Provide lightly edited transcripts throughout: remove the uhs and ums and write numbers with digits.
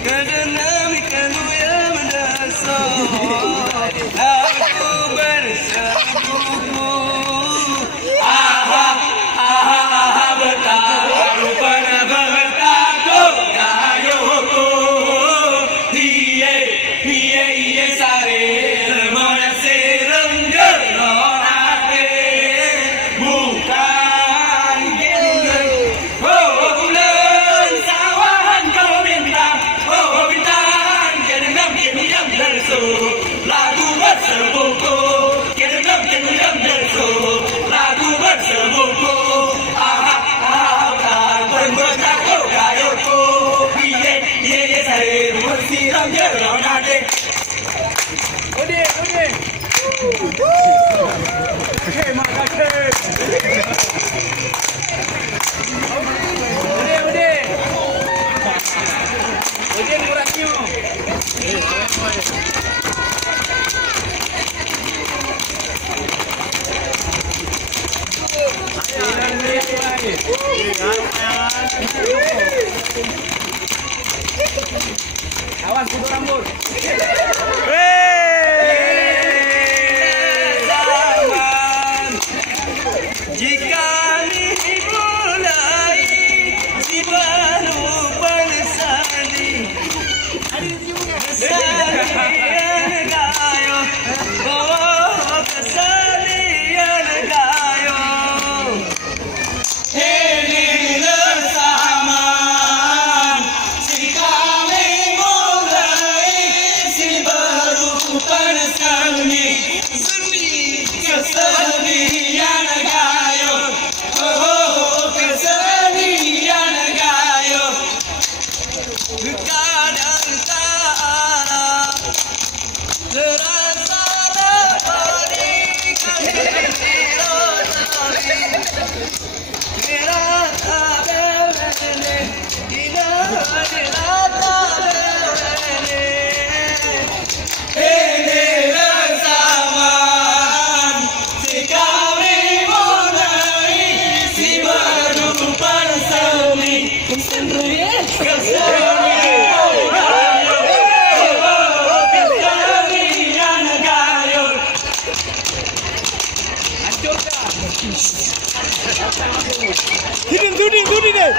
Kedemikian yang mendasar aku bersekutu. Aha, aha, aha, bertahu pernah bertahu gayuku. Hiye, hiye, hiye, sare mana serem jeronate bukan gendeng. Oh bulan sawan kau bintang, oh bintang kedendam kedendam dersu lagu bersebuku. Kedendam kedendam dersu lagu bersebuku. Aha, aha, bertahu gayuku. Hiye, hiye, sare mana serem jeronate. Ode. Terima kasih. Ode. Ode kurangnya. Awas kudu rambut. Zaman jika dimulai si baru bersani kesanian gayo, oh kesanian gayo. Ini zaman jika dimulai si baru bersani kesenian gayo, oh kesenian gayo. Kadang tak terasa berikan dirotari, dirata berene, dirata berene. Inilah zaman jika dimulai si baru bersemi kesenian gayo. Sudi deh.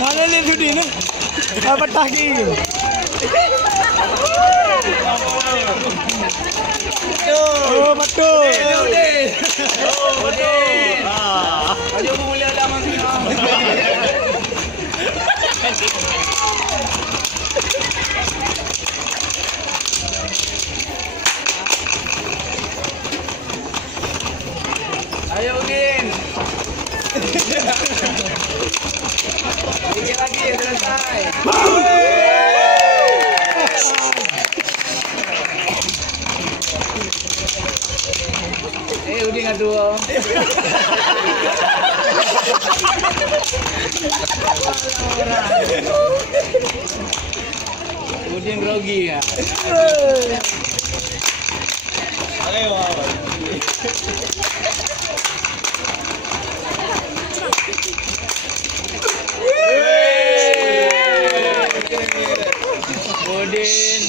Mana ni sudi ni? Apa taki? Oh betul. Ode. Ayo mulia dalam kita. Ayo Udin. Dikit lagi selesai. Udin ngadu. Udin grogi ya. Ayo. Udin.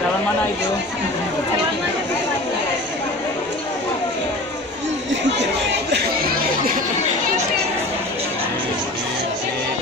Jalan mana itu?